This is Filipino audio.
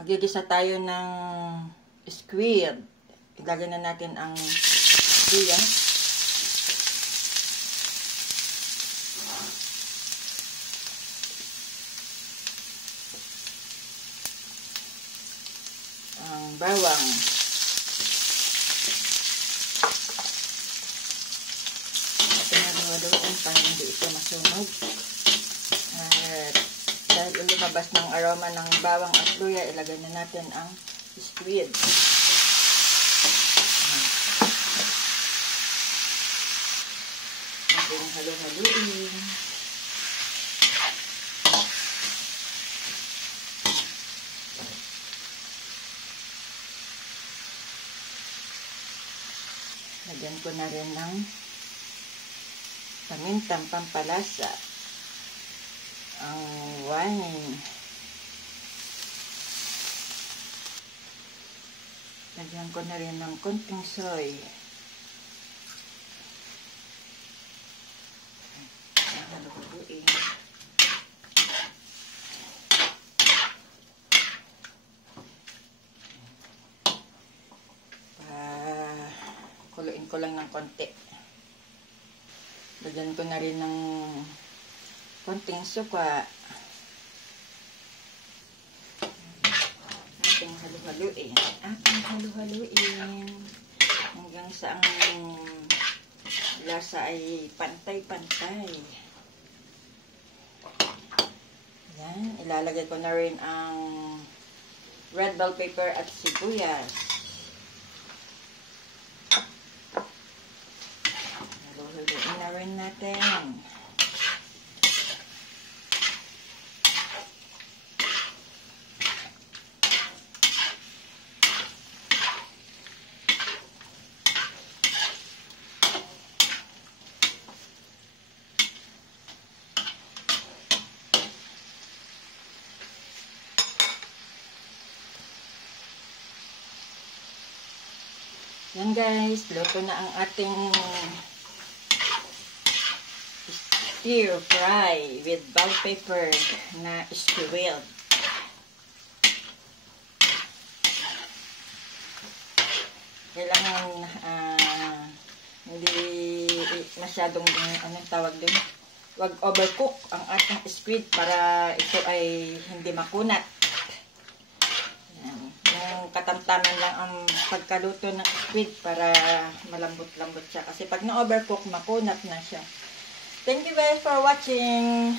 Magigisa tayo ng squid. Ilagay na natin ang luya. Ang bawang. Pinaluwaluin para hindi ito masunog. At dahil lumabas ng aroma ng bawang at luya, ilagay na natin ang squid. Ating halo-haluin. Lagyan ko na rin ng pamintang pampalasa. Ang wine. Lagyan ko na rin ng konting soy. Haluin. Kuluin ko lang ng konti. Lagyan ko na rin ng konting suka. Ating halu-haluin. Hanggang sa ang lasa ay pantay-pantay. Yan. Ilalagay ko na rin ang red bell pepper at sibuyas. Haluin na rin natin. Yan guys, luto na ang ating stir fry with bell pepper na squid. Kailangan hindi masyadong anong tawag dun? Wag overcook ang ating squid para ito ay hindi makunat. Katamtaman lang ang pagkaluto ng squid para malambot-lambot siya. Kasi pag na-overcook, makunat na siya. Thank you guys for watching.